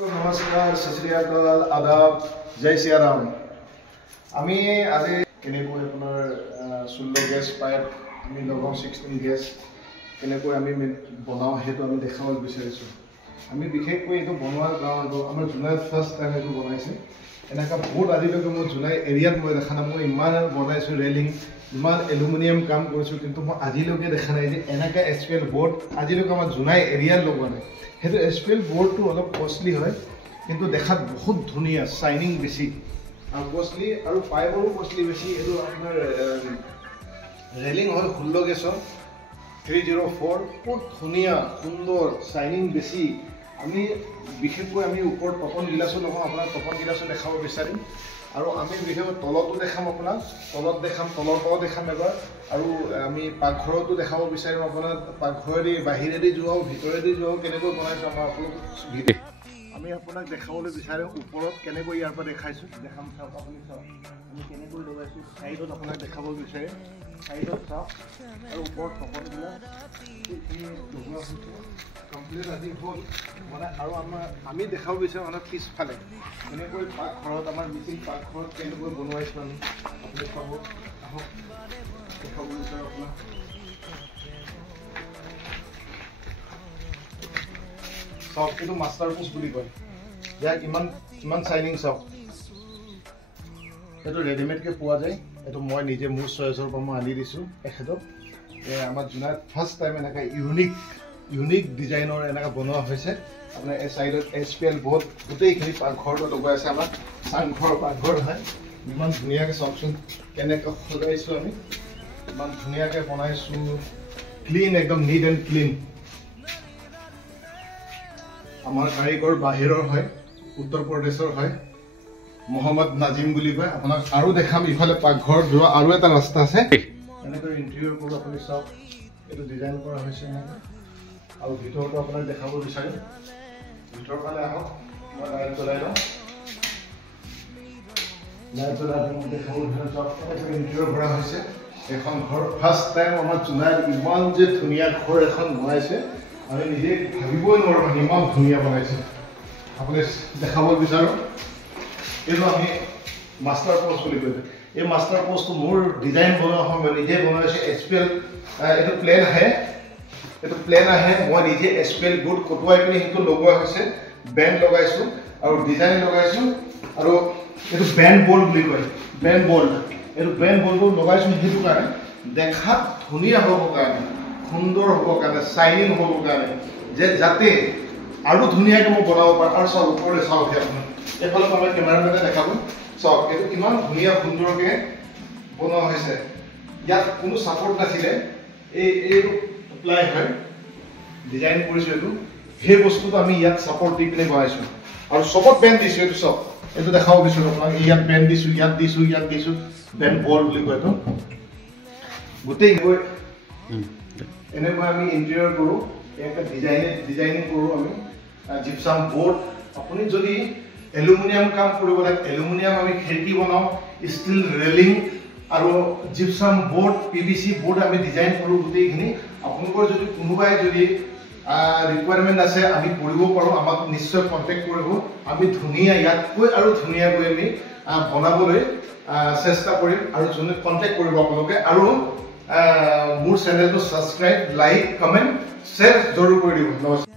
नमस्कार सत श्री अकाल आदाब जय सिया राम आमी आज केनेको আপোনাৰ 16 গেছ পাইপ আমি লগাও 16 গেছ কেনেকৈ আমি বনাও হেতু আমি দেখাব বিচাৰিছো আমি বিশেষকৈ এটো বনোৱাৰ কাৰণটো আমাৰ জুলাই ফাৰ্ষ্ট টাইম এটো বনাইছে এনেকা বহুত আজিলৈকে মই জুলাই এৰিয়াত মই দেখা নাই মই ইমান বনাইছো ৰেলিং ইমান এলুমিনিয়াম কাম কৰিছো কিন্তু মই আজিলৈকে দেখা নাই যে এনেকা এসপিএল বোৰ্ড আজিলৈকে আমাৰ জুলাই এৰিয়াত লগোৱা নাই হেতু এসপিএল বোৰ্ডটো অলপ কষ্টলি হয় কিন্তু দেখাত বহুত ধুনিয়া শাইনিং বেছি আৰু কষ্টলি আৰু পাইপৰো কষ্টলি বেছি এটো আপোনাৰ ৰেলিং হয় 16 গেছৰ 304 বহুত ধুনিয়া সুন্দৰ শাইনিং বেছি আমি বিশেষকৈ আমি ওপৰত টপন গিলাসো লগাও আপোনাৰ টপন গিলাসো দেখাব বিচাৰিম আৰু আমি বিশেষকৈ তলতো দেখাম আপোনাৰ তলত দেখাম তলৰ পৰা দেখাম এবাৰ আৰু আমি পাকঘৰতো দেখাব বিচাৰিম আপোনাৰ পাকঘৰেদি বাহিৰেদি যোৱাও ভিতৰেদি যোৱাও কেনেকৈ বনাইছো আমাৰ আপোনাক ভিডিও আমি আপোনাক দেখাবলৈ বিচাৰিম ওপৰত কেনেকৈ ইয়াৰ পৰা দেখাইছো দেখাম চাওক আপুনি চাওক আমি কেনেকৈ লগাইছো সাইডত আপোনাক দেখাব বিচাৰিম সাইডত চাওক আৰু ওপৰত টপন গিলাস এইখিনি লগোৱা হৈছে কমপ্লিট আজি হ'ল মানে আৰু আমি দেখাব বিচাৰোঁ মানে পিছফালে এনেকৈ পাকঘৰত আমাৰ মিচিং পাকঘৰত কেনেকৈ বনোৱাইছো আমি আপুনি চাব আহক দেখাব বিচাৰোঁ আপোনাক চাওক এইটো মাষ্টাৰ পোষ্ট বুলি কয় ইয়াক ইমান শাইনিং চাওক এইটো ৰেডিমেডকৈ পোৱা যায় এইটো মই নিজে মোৰ চইচৰ পৰা মই আনি দিছোঁ এখেতক আমাৰ জুনাইত ফাৰ্ষ্ট টাইম এনেকৈ ইউনিক ডিজাইনৰ এনেকা বনোৱা হৈছে আপোনাৰ এই সাইডত এসপিএল বহুত গোটেইখিনি পাকঘৰটো লগাই আছে আমাৰ চাংঘৰ পাকঘৰ হয় ইমান ধুনীয়াকৈ চাওকচোন কেনেকৈ সজাইছোঁ আমি ইমান ধুনীয়াকৈ বনাইছোঁ ক্লিন একদম নিট এণ্ড ক্লিন আমাৰ কাৰিকৰ বাহিৰৰ হয় উত্তৰ প্ৰদেশৰ হয় মোহাম্মদ নাজিম বুলি কয় আপোনাক আৰু দেখাম ইফালে পাকঘৰ যোৱা আৰু এটা ৰাস্তা আছে এনেকৈ ইণ্টেৰিয়ৰ কৰোঁ আপুনি চাওক এইটো ডিজাইন কৰা হৈছে এনেকৈ আৰু ভিতৰটো আপোনাক দেখাব বিচাৰিম ভিতৰ ফালে আহক মই লাইট জ্বলাই লওঁ লাইট জ্বলাই দেখাব বিচাৰিম চাওক এনেকৈ ইণ্টেৰিয়ৰ কৰা হৈছে এখন ঘৰ ফাৰ্ষ্ট টাইম আমাৰ জুনাইত ইমান যে ধুনীয়া ঘৰ এখন বনাইছে আমি নিজে ভাবিবই নোৱাৰোঁ মানে ইমান ধুনীয়া বনাইছে আপুনি দেখাব বিচাৰোঁ এইটো আমি মাষ্টাৰ পোষ্ট বুলি কৈছে এই মাষ্টাৰ পোষ্টটো মোৰ ডিজাইন বনোৱা হয় মই নিজে বনাইছোঁ এসপিএল এইটো প্লেন আহে মই নিজে এসপিএল বোৰ্ড কটুৱাই পিনি সেইটো লগোৱা হৈছে বেণ্ড লগাইছোঁ আৰু ডিজাইন লগাইছোঁ আৰু এইটো বেণ্ড বল্ড বুলি কয় বেণ্ড বল্ড এইটো বেণ্ড বল্ডটো লগাইছোঁ সেইটো কাৰণে দেখাত ধুনীয়া হ'বৰ কাৰণে সুন্দৰ হ'বৰ কাৰণে শাইনিং হ'বৰ কাৰণে যে যাতে আৰু ধুনীয়াকৈ মই বনাব পাৰোঁ আৰু চাওক ওপৰলৈ চাওক আপুনি এইফালে মই কেমেৰামেনে দেখাব চাওক এইটো কিমান ধুনীয়া সুন্দৰকৈ বনোৱা হৈছে ইয়াত কোনো ছাপৰ্ট নাছিলে এইটো এপ্লাই হয় ডিজাইন কৰিছোঁ এইটো সেই বস্তুটো আমি ইয়াত ছাপৰ্ট দি পিনে বনাইছোঁ আৰু চবত বেণ্ড দিছোঁ এইটো চাওক এইটো দেখাব বিচাৰোঁ আপোনাক ইয়াত বেণ্ড দিছোঁ ইয়াত দিছোঁ বেণ্ড বল বুলি কয় এইটো গোটেই এনেকৈ আমি ইণ্টেৰিয়ৰ কৰোঁ একটা ডিজাইনিং কৰোঁ আমি জিপছাম বোৰ্ড আপুনি যদি এলুমিনিয়াম কাম কৰিব লাগে এলুমিনিয়াম আমি খিৰিকী বনাওঁ ষ্টিল ৰেলিং আৰু জিপছাম বোৰ্ড পিভিসি বোৰ্ড আমি ডিজাইন কৰোঁ গোটেইখিনি আপোনালোকৰ যদি কোনোবাই যদি ৰিকুৱাৰমেণ্ট আছে আমি কৰিব পাৰোঁ আমাক নিশ্চয় কণ্টেক্ট কৰিব আমি ধুনীয়া ইয়াতকৈ আৰু ধুনীয়াকৈ আমি বনাবলৈ চেষ্টা কৰিম আৰু যোনে কণ্টেক্ট কৰিব আপোনালোকে আৰু মোৰ চেনেলটো ছাবস্ক্ৰাইব লাইক কমেণ্ট শ্বেয়াৰ জৰুৰ কৰি দিব নমস্কাৰ।